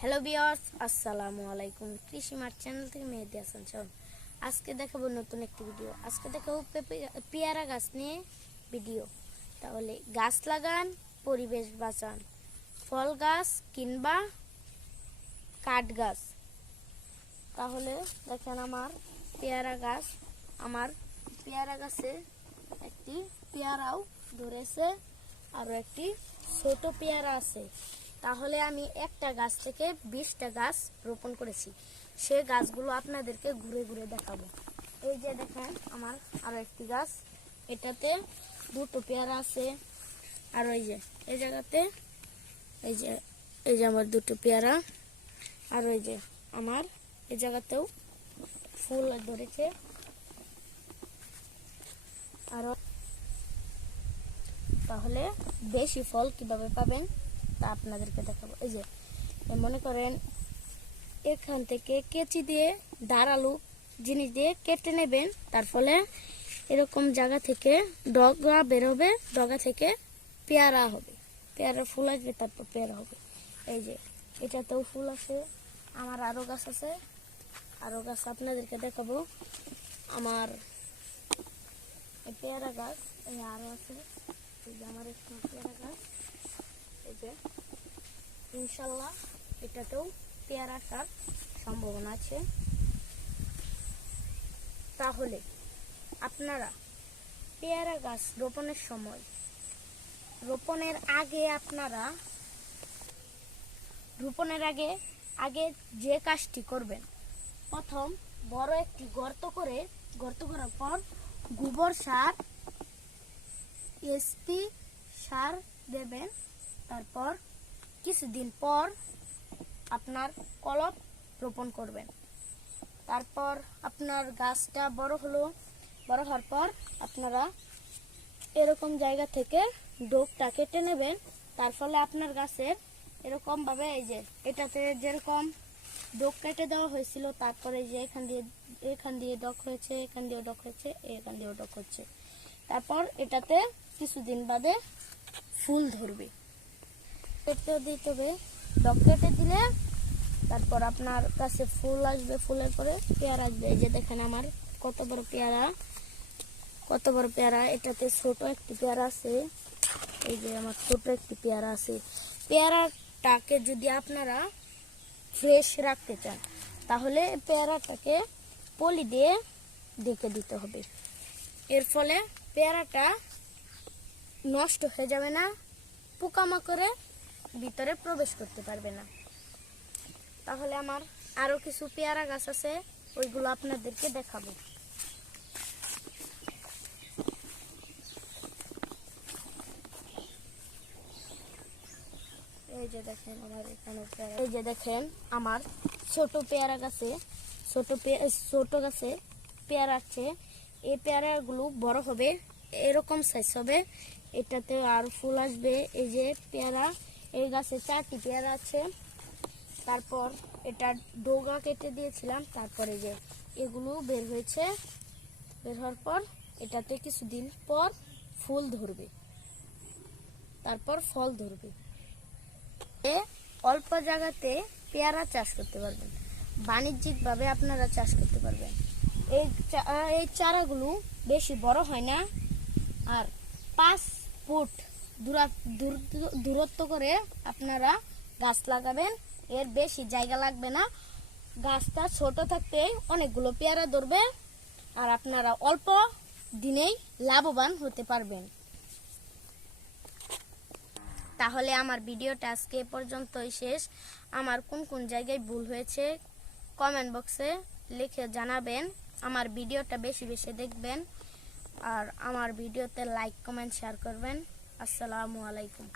Hello viewers, আসসালামু আলাইকুম। কৃষি মাঠ চ্যানেল থেকে মেহেদি হাসান শাওন। আজকে দেখাবো নতুন একটি ভিডিও। আজকে দেখাবো পেয়ারা গাছ নিয়ে ভিডিও। তাহলে গাছ লাগান, পরিবেশ বাঁচান। ফল গাছ কিংবা কাঠ গাছ। তাহলে দেখেন আমার পেয়ারা গাছ। আমার পেয়ারা গাছে একটি পেয়ারাও ধরেছে, আরও একটি ছোট পেয়ারা আছে। তাহলে আমি একটা গাছ থেকে 20টা গাছ রোপণ করেছি। সে গাছগুলো আপনাদেরকে ঘুরে ঘুরে দেখাবো। এই যে দেখেন আমার আরো একটি গাছ, এটাতে দুটো পেয়ারা আছে। আর এই জায়গাতে এই যে আমার দুটো পেয়ারা। আর আমার এই জায়গাতেও ফুল ধরেছে। আরো তাহলে বেশি ফল কিভাবে পাবেন তা আপনাদেরকে দেখাবো। এই যে মনে করেন এখান থেকে কেচি দিয়ে ধারালো জিনিস দিয়ে কেটে নেবেন, তার ফলে এরকম জায়গা থেকে ডগা বেরোবে, ডগা থেকে পেয়ারা হবে, পেয়ারা ফুল আসবে, তারপর পেয়ারা হবে। এই যে এটাতেও ফুল আছে। আমার আরো গাছ আছে, আরো গাছ আপনাদেরকে দেখাবো। আমার পেয়ারা গাছ আরো আছে। এই যে আমার একটা পেয়ারা গাছ, এই যে ইনশাল্লাহ এটাতেও পেয়ারা আসার সম্ভাবনা আছে। তাহলে আপনারা পেয়ারা গাছ রোপণের সময়, রোপণের আগে যে কাজটি করবেন, প্রথম বড় একটি গর্ত করার পর গোবর সার, এসপি সার দেবেন। তারপর কিছুদিন পর আপনার কলপ রোপণ করবেন। তারপর আপনার গাছটা বড় হওয়ার পর আপনারা এরকম জায়গা থেকে ডোকটা কেটে নেবেন। তার ফলে আপনার গাছের এরকম ভাবে, এই যে এটাতে যেরকম ডোক কেটে দেওয়া হয়েছিল, তারপরে যে এখান দিয়ে ডক হয়েছে, এখান দিয়েও ডক হয়েছে, এখান দিয়েও ডক হচ্ছে। তারপর এটাতে কিছুদিন বাদে ফুল ধরবে। কেটে দিতে হবে, ডক কেটে দিলে তারপর আপনার কাছে ফুল আসবে, ফুলের পরে পেয়ারা আসবে। এই যে দেখেন আমার কত বড় পেয়ারা। এটাতে ছোট একটি পেয়ারা আছে। এই যে আমার ছোট একটি পেয়ারা আছে। পেয়ারাটাকে যদি আপনারা ফ্রেশ রাখতে চান, তাহলে পেয়ারাটাকে পলি দিয়ে ঢেকে দিতে হবে। এর ফলে পেয়ারাটা নষ্ট হয়ে যাবে না, পোকামাকড়ে ভিতরে প্রবেশ করতে পারবে না। তাহলে আমার আরো কিছু পেয়ারা গাছ আছে, ওইগুলো আপনাদেরকে দেখাবো। এই যে দেখেন আমার এখানে এই যে দেখেন আমার ছোট পেয়ারা গাছে, ছোট গাছে পেয়ারা আছে। এই পেয়ারাগুলো বড় হবে, এরকম সাইজ হবে, এটাতে আর ফুল আসবে। এই যে পেয়ারা, এই গাছে 4টি পেয়ারা আছে। তারপর এটা ডগা কেটে দিয়েছিলাম, তারপরে যে এগুলো বের হয়েছে। বের হওয়ার পর এটাতে কিছুদিন পর ফুল ধরবে, তারপর ফল ধরবে। অল্প জায়গাতে পেয়ারা চাষ করতে পারবেন, বাণিজ্যিকভাবে আপনারা চাষ করতে পারবেন। এই চারাগুলো বেশি বড় হয় না, আর 5 ফুট দূরত্ব করে আপনারা গাছ লাগাবেন। এর বেশি জায়গা লাগবে না। গাছটা ছোট থাকতেই অনেকগুলো পেয়ারা ধরবে, আর আপনারা অল্প দিনেই লাভবান হতে পারবেন। তাহলে আমার ভিডিওটা আজকে এ পর্যন্তই শেষ। আমার কোন কোন জায়গায় ভুল হয়েছে কমেন্ট বক্সে লিখে জানাবেন। আমার ভিডিওটা বেশি বেশি দেখবেন, আর আমার ভিডিওতে লাইক, কমেন্ট, শেয়ার করবেন। আসসালামু আলাইকুম।